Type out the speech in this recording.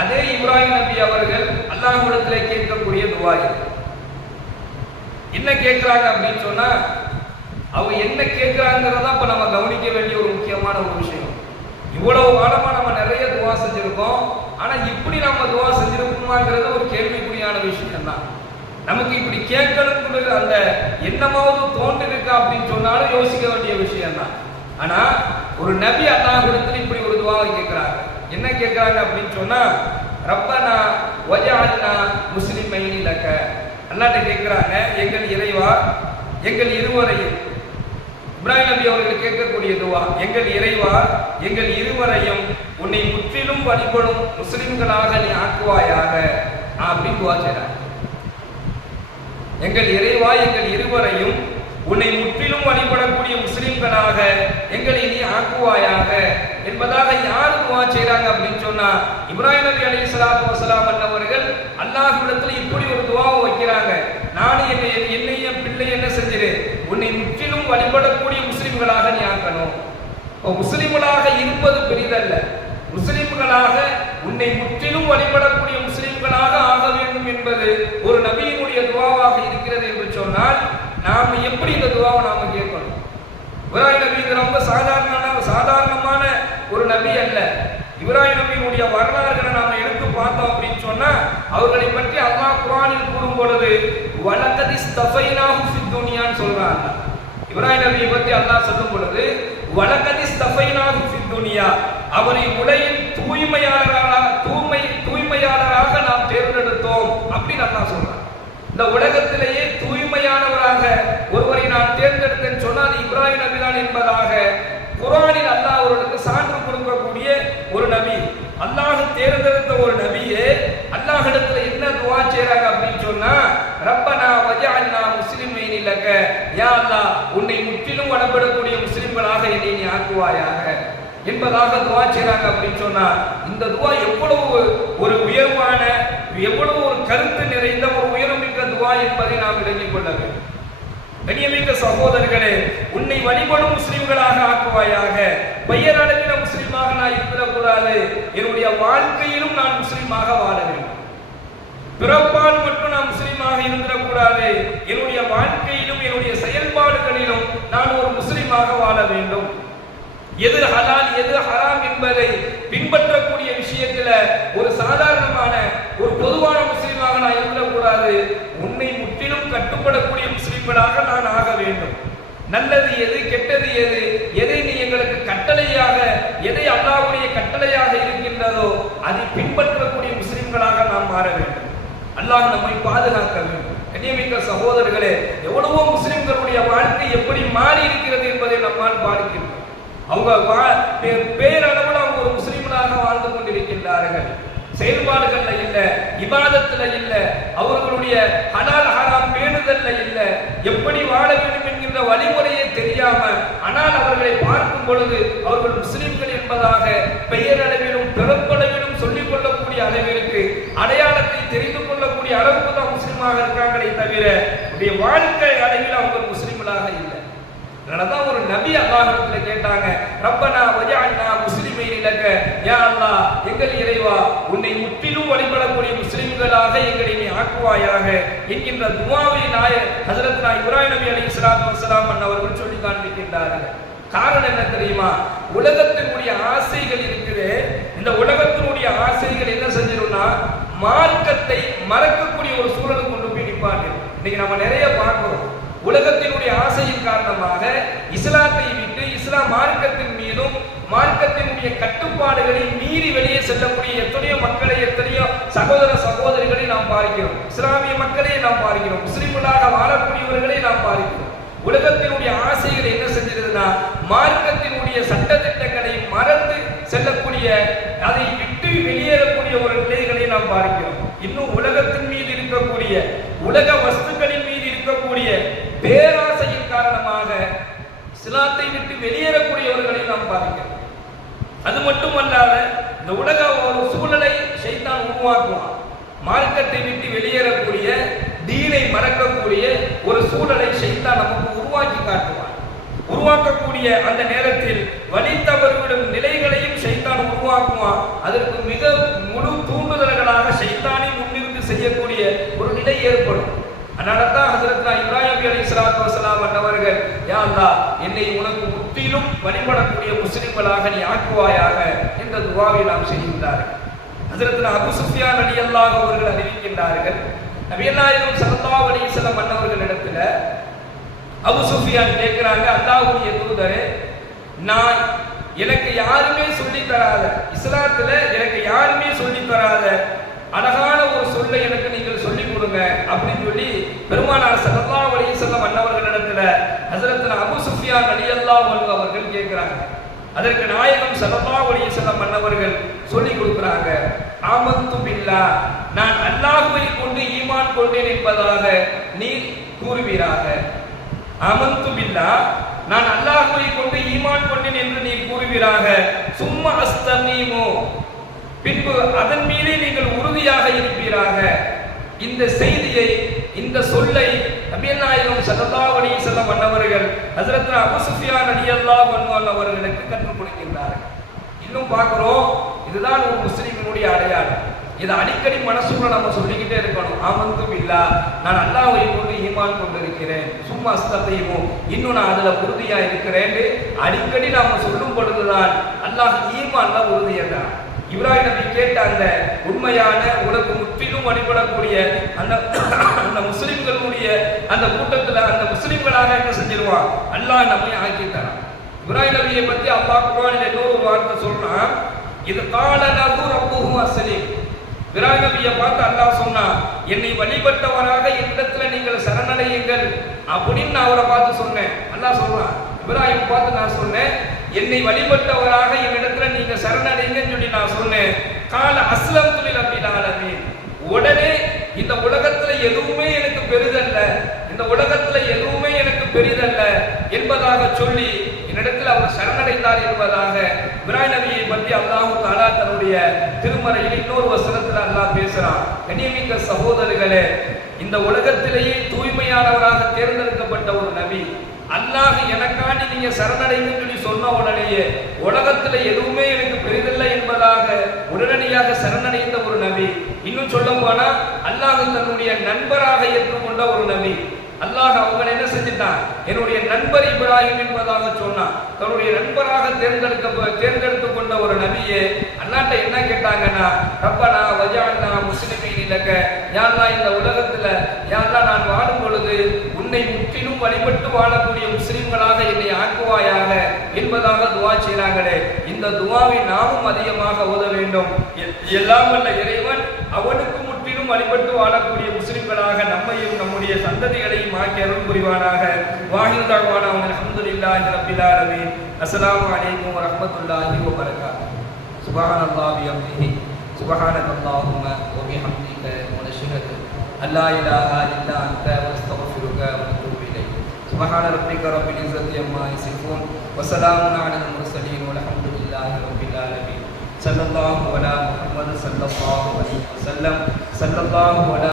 அதே இப்ராஹிம் நபி அவர்கள் அல்லாஹ்விடத்திலே கேட்கக்கூடிய துஆ என்ன கேட்கிறாங்க அப்படின்னு சொன்னா, அவங்க என்ன கேட்கிறாங்கிறத இப்ப நம்ம கவனிக்க வேண்டிய ஒரு முக்கியமான ஒரு விஷயம். இவ்வளவு காலமா நம்ம நிறைய துஆ செஞ்சிருக்கோம், ஆனா இப்படி நம்ம துஆ செஞ்சிருக்கோமாங்கிறது ஒரு கேள்விக்குறியான விஷயம் தான். நமக்கு இப்படி கேட்கணும்னு அந்த எண்ணமாவது தோன்றிருக்கா அப்படின்னு சொன்னாலும் யோசிக்க வேண்டிய விஷயம் தான். ஆனா ஒரு நபி அல்லாஹ்விடத்தில் இப்படி ஒரு துஆவை கேட்கிறாங்க. என்ன கேட்கிறாங்க அப்படின்னு சொன்னா, ரப்பனா வஜஅல்னா முஸ்லிமைனி லக. அல்லாஹ்ட்ட கேட்கிறாங்க, எங்கள் இறைவா எங்கள் இருவரையும், இப்ராஹிம் நபி அவர்கள் கேட்கக்கூடிய துஆ, எங்கள் இறைவா எங்கள் இருவரையும் உன்னை முற்றிலும் வழிபடும் முஸ்லிம்களாக நீ ஆக்குவாயாக அப்படின்னு துஆ செய்றாங்க. எங்கள் இறைவா எங்கள் இருவரையும் உன்னை முற்றிலும் வழிபடக்கூடிய முஸ்லிம்களாக எங்களை நீ ஆக்குவாயாக என்பதாக யார் துஆ செய்றாங்க அப்படின்னு சொன்னா, இப்ராஹிம் நபி அலைஹிஸ்ஸலாத்து வஸலாம் அவர்கள் அல்லாஹ்விடத்தில் இப்படி ஒரு துஆவை வைக்கிறாங்க. நானும் என்னையும் பிள்ளை என்ன செஞ்சிரு, உன்னை முற்றிலும் வழிபடக்கூடிய முஸ்லிம்களாக நீ ஆக்கணும். முஸ்லிம்களாக இருப்பது பெரிதல்ல, முஸ்லிம்களாக உன்னை முற்றிலும் வழிபடக்கூடிய முஸ்லிம்களாக ஆக வேண்டும் என்பது ஒரு நபியினுடைய துஆவாக இருக்கிறது என்று சொன்னால், நாம் எப்படி இந்த துஆவை நாம கேட்கணும்? இப்ராஹிம் நபி ரொம்ப சாதாரணமான ஒரு நபி அல்ல. இப்ராஹிம் நபியினுடைய வரலாறுகளை நாம எடுத்து பார்த்தோம் அப்படின்னு சொன்னா, அவர்களை பற்றி அல்லாஹ் குர்ஆனில் கூறும் பொழுது வலகத் இஸ்தஃபைனாஹு ஃபித் துன்யான்னு சொல்றாங்க. இப்ராஹிம் நபியை பற்றி அல்லாஹ் சொல்லும் பொழுது வலகத் இஸ்தஃபைனாஹு ஃபித் துன்யா, அவரை உலகின் தூய்மையாளராக நாம் தேர்ந்தெடுத்தோம் அப்படின்னு அல்லாஹ் சொல்றான். இந்த உலகத்திலேயே தூய்மையானவராக ஒருவரை நான் தேர்ந்தெடுத்தேன்னு சொன்னால் அது இப்ராஹிம் நபி தான் என்பதாக குர்ஆனில் அல்லாஹ் அவர்களுக்கு சான்று கொடுக்கக்கூடிய ஒரு நபி. அல்லாஹ் தேர்ந்தெடுத்த ஒரு நபியே அல்லாஹ்விடத்துல என்ன துஆ செய்றாங்க அப்படின்னு சொன்னா, ரப்பனா வஜஅல்னா முஸ்லிமைனி லக, யா அல்லாஹ் உன்னை முற்றிலும் வழிபடக்கூடிய முஸ்லிம்களாக என்னை நீ ஆக்குவாயாக என்பதாக துஆ செய்றாங்க அப்படின்னு சொன்னா, இந்த துஆ எவ்வளவு ஒரு உயர்வான, எவ்வளவு ஒரு கருத்து நிறைந்த ஒரு உயர்மிக்க துஆ என்பதை நாம் விளங்கிக் கொள்ள வேண்டும். கண்ணியமிக்க சகோதரர்களே, உன்னை வழிபடும் முஸ்லிம்களாக ஆக்குவாயாக. பெயர் அளவில முஸ்லிமாக நான் இருக்கக்கூடாது, என்னுடைய வாழ்க்கையிலும் நான் முஸ்லிமாக வாழ வேண்டும். பிறப்பால் மட்டும் நான் முஸ்லிமாக இருந்திடக்கூடாது, என்னுடைய வாழ்க்கையிலும் என்னுடைய செயல்பாடுகளிலும் நான் ஒரு முஸ்லிமாக வாழ வேண்டும். எது ஹலால் எது ஹராம் என்பதை பின்பற்றக்கூடிய விஷயத்துல ஒரு சாதாரணமான ஒரு பொதுவான முஸ்லிமாக நான் இருக்கக்கூடாது, உன்னை முற்றிலும் கட்டுப்படக்கூடிய முஸ்லிம்களாக நான் ஆக வேண்டும். நல்லது எது கெட்டது எது, எதை நீ எங்களுக்கு கட்டளையாக, எதை அல்லாஹ்வுடைய கட்டளையாக இருக்கின்றதோ அதை பின்பற்றக்கூடிய முஸ்லிம்களாக நாம் மாற வேண்டும். அல்லாஹ் நம்மை பாதுகாக்க வேண்டும். கண்ணியமிக்க சகோதரர்களே, எவ்வளவோ முஸ்லிம்களுடைய வாழ்க்கை எப்படி மாறி இருக்கிறது என்பதை நம்மால் பார்க்கிறோம். அவங்க பேரளவில் அவங்க ஒரு முஸ்லிம்களாக வாழ்ந்து கொண்டிருக்கின்றார்கள். செயல்பாடுகள்ல இல்ல, இபாதத்துல இல்ல, அவர்களுடைய ஹலால் ஹராம் பேணுதல்ல இல்ல, எப்படி வாழ வேண்டும் என்கின்ற வழிமுறையே தெரியாம, ஆனால் அவர்களை பார்க்கும் பொழுது அவர்கள் முஸ்லிம்கள் என்பதாக பெயரளவிலும் பிறப்பளவிலும் சொல்லிக் கொள்ளக்கூடிய அளவிற்கு அடையாளத்தை தெரிந்து கொள்ளக்கூடிய அளவுக்கு தான் முஸ்லிமாக இருக்காங்களே தவிர வாழ்க்கை அளவில் அவங்க முஸ்லிம்களாக இல்லை. அதனாலதான் ஒரு நபி அல்லாஹ்விடத்துல கேட்டாங்க, ரப்பனா வஜஅல்னா முஸ்லிமைனி லக, யா அல்லாஹ் எங்கள் இறைவா உன்னை முற்றிலும் வழிபடக்கூடிய முஸ்லிம்களாக எங்களை நீ ஆக்குவாயாக என்கின்ற துஆவை ஹஜ்ரத் இப்ராஹிம் நபி அலைஹிஸ்ஸலாத்து வஸலாம் அவர்கள் சொல்லி காண்பிக்கின்றார்கள். காரணம் என்ன தெரியுமா? உலகத்தினுடைய ஆசைகள் இருக்குது. இந்த உலகத்தினுடைய ஆசைகள் என்ன செஞ்சிரும்னா மார்க்கத்தை மறக்கக்கூடிய ஒரு சூழலுக்கு கொண்டு போய் நிற்பாங்க. இன்னைக்கு நம்ம நிறைய பார்க்கிறோம். உலகத்தினுடைய ஆசையின் காரணமாக இஸ்லாத்தை விட்டு இஸ்லாம் மார்க்கத்தின் மீதும் மார்க்கத்தினுடைய கட்டுப்பாடுகளை மீறி வெளியே செல்லக்கூடிய எத்தனையோ மக்களை, எத்தனையோ சகோதர சகோதரிகளை நாம் பார்க்கிறோம். இஸ்லாமிய மக்களை நாம் பார்க்கிறோம், முஸ்லிம்களாக வாழக்கூடியவர்களை நாம் பார்க்கிறோம். உலகத்தினுடைய ஆசைகள் என்ன செஞ்சிருதுன்னா மார்க்கத்தினுடைய சட்டத்திட்டங்களை மறந்து செல்லக்கூடிய, அதை விட்டு வெளியேறக்கூடிய ஒரு நிலைகளை நாம் பார்க்கிறோம். இன்னும் உலகத்தின் மீது இருக்கக்கூடிய, உலக வஸ்துக்களின் மீது இருக்கக்கூடிய பேராசையின் காரணமாக இஸ்லாத்தை விட்டு வெளியேறக்கூடியவர்களை நாம் பார்க்கிறோம். அது மட்டுமல்லாத இந்த உலக ஒரு சூழலை ஷைத்தான் உருவாக்குவான். மார்க்கத்தை விட்டு வெளியேறக்கூடிய, தீனை மறக்கக்கூடிய ஒரு சூழலை ஷைத்தான் நமக்கு உருவாக்கி காட்டுவான். உருவாக்கக்கூடிய அந்த நேரத்தில் வழி தவறுவிடும் நிலைகளையும் ஷைத்தான் உருவாக்குவான். அதற்கு மிக முழு தூண்டு செய்யக்கூடிய ஒரு நிலை ஏற்படும். அதனாலதான் ஹஜ்ரத் இப்ராஹிம் நபி அலைஹிஸ்ஸலாத்து வஸலாம் அன்னவர்கள், யா அல்லாஹ், என்னை உனக்கு முற்றிலும் வழிபடக்கூடிய முஸ்லிம்களாக நீ ஆக்குவாயாக என்ற துஆவை நாம் செய்கின்றார்கள். ஹஜ்ரத் அபூ சுஃபியான் ரலியல்லாஹு அவர்கள் அறிவிக்கின்றார்கள், நபிகள் நாயகம் ஸல்லல்லாஹு அலைஹி வஸல்லம் அன்னவர்களிடத்துல அபூ சுஃபியான் கேட்கிறாங்க, அல்லாஹ்வுடைய தூதரே, நான் எனக்கு யாருமே சொல்லி தராத, இஸ்லாத்துல எனக்கு யாருமே சொல்லி தராத அழகான ஒரு சொல்லை எனக்கு நீங்கள் சொல்லிக் கொடுங்க அப்படின்னு சொல்லி பெருமானார் ஸல்லல்லாஹு அலைஹி வஸல்லம் அன்னவர்களிடத்துல ஹஜ்ரத் அபூ சுஃபியான் ரலியல்லாஹு அன்ஹு அவர்கள் கேட்கிறாங்க. அதற்கு நாயகம் ஸல்லல்லாஹு அலைஹி வஸல்லம் அன்னவர்கள் சொல்லி கொடுக்குறாங்க, ஆமன்து பில்லாஹ், நான் அல்லாஹ்வை கொண்டு ஈமான் கொண்டேன் என்பதாக நீர் கூறுவீராக. ஆமன்து பில்லாஹ், நான் அல்லாஹ்வை கொண்டு ஈமான் கொண்டேன் என்று நீர் கூறுவீராக. சும்மா அஸ்தகீமு, பின்பு அதன் மீதே நீங்கள் உறுதியாக இருப்பீராக. இந்த செய்தியை, இந்த சொல்லை நபிகள் நாயகம் ஸல்லல்லாஹு அலைஹி வஸல்லம் அன்னவர்கள் ஹஜ்ரத் அபூ சுஃபியான் ரலியல்லாஹு அன்ஹு அவர்களுக்கு கற்றுக் கொடுக்கின்றார்கள். இன்னும் பார்க்கிறோம், இதுதான் ஒரு முஸ்லிமினுடைய அடையாளம். இதை அடிக்கடி மனசுக்குள்ள நம்ம சொல்லிக்கிட்டே இருக்கணும். ஆமன்து பில்லாஹ், நான் அல்லாஹ்வை கொண்டு ஈமான் கொண்டிருக்கிறேன். சும்மா அஸ்தகீமு, இன்னும் நான் அதுல உறுதியா இருக்கிறேன் அடிக்கடி நாம சொல்லும் பொழுதுதான் அல்லாஹ் ஈமான்ல உறுதியதான். இப்ராஹிம் நபி கேட்ட அந்த உண்மையான உனக்கு முற்றிலும் வழிபடக்கூடிய அந்த முஸ்லிம்களுடைய அந்த கூட்டத்துல அந்த முஸ்லிம்களாக என்ன செஞ்சிருவான், அல்லாஹ் நம்மை ஆக்கி தரான். இப்ராஹிம் நபியை பத்தி அல்லாஹ் குர்ஆனில் இன்னொரு வார்த்தை சொல்றான், இது கால லஹு ரப்புஹு அஸ்லிம். இப்ராஹிம் நபியை பார்த்து அல்லாஹ் சொன்னா, என்னை வழிபட்டவராக என்னிடத்துல நீங்கள் சரணடையுங்கள் அப்படின்னு நான் அவரை பார்த்து சொன்னேன். அல்லாஹ் சொல்றான், இப்ராஹிம் பார்த்து நான் சொன்னேன், என்னை வழிபட்டவராக என்னிடத்துல நீங்க சரணடைங்கன்னு சொல்லி நான் சொன்னேன். கால அஸ்லம்து லிரப்பில் ஆலமீன், உடனே இந்த உலகத்துல எதுவுமே எனக்கு பெரிதல்ல, இந்த உலகத்துல எதுவுமே எனக்கு பெரிதல்ல என்பதாக சொல்லி என்னிடத்தில் அவர் சரணடைந்தார் என்பதாக இப்ராஹிம் நபியை பற்றி அல்லாஹ் தஆலா தன்னுடைய திருமறையில் இன்னொரு வசனத்தில் அல்லாஹ் பேசுறான். கண்ணியமிக்க சகோதரர்களே, இந்த உலகத்திலேயே தூய்மையானவராக தேர்ந்தெடுக்கப்பட்ட ஒரு நபி, அல்லாஹ் எனக்காண்டி நீங்க சரணடைங்கன்னு சொல்லி சொன்ன உடனேயே உலகத்துல எதுவுமே எனக்கு பெரிதில்லை என்பதாக உடனடியாக சரணடைந்த ஒரு நபி. இன்னும் சொல்ல போனா அல்லாஹ் தன்னுடைய நண்பராக ஏற்றுக்கொண்ட ஒரு நபி. அல்லாஹ் அவங்க என்ன செஞ்சிட்டான், என்னுடைய நண்பர் இப்ராஹிம் என்பதாக சொன்னான். தன்னுடைய நண்பராக தேர்ந்தெடுத்து கொண்ட ஒரு நபியே அல்லாஹ்ட்ட என்ன கேட்டாங்கன்னா, ரப்பனா வஜஅல்னா முஸ்லிமீன் லக, யா அல்லாஹ் இந்த உலகத்துல யா அல்லாஹ் நான் வாழும் பொழுது உன்னை முற்றிலும் வழிபட்டு வாழக்கூடிய முஸ்லிம்களாக என்னை ஆக்குவாயாக என்பதாக துஆ செய்றாங்களே. இந்த துஆவை நாமும் அதிகமாக ஓத வேண்டும். எல்லாம் வல்ல இறைவன் அவனுக்கு முற்றிலும் வழிபட்டு வாழக்கூடிய முஸ்லிம்களாக நம்மையும் நம்முடைய சந்ததிகளையும் ஆக்கி அருள் புரிவானாக. வாஹிர் தஅவானா அல்ஹம்துலில்லாஹி ரப்பில் ஆலமீன். அஸ்ஸலாமு அலைக்கும் வரஹ்மத்துல்லாஹி வபரகாத்துஹு. சுப்ஹானல்லாஹி வபிஹம்திஹி, சுப்ஹானக்கல்லாஹும்ம வபிஹம்திக, வநஷ்ஹது அல்லா இலாஹா இல்லா அன்த, வனஸ்தக்ஃபிருக வனதூபு இலைக். சுப்ஹான ரப்பிக ரப்பில் இஸ்ஸத்தி அம்மா யசிஃபூன், வஸலாமுன் அலல் முர்ஸலீன், வல்ஹம்துலில்லாஹி ரப்பில் ஆலமீன். ஸல்லல்லாஹு அலா முஹம்மது ஸல்லல்லாஹு அலைஹி வஸல்லம். ஸல்லல்லாஹு அலா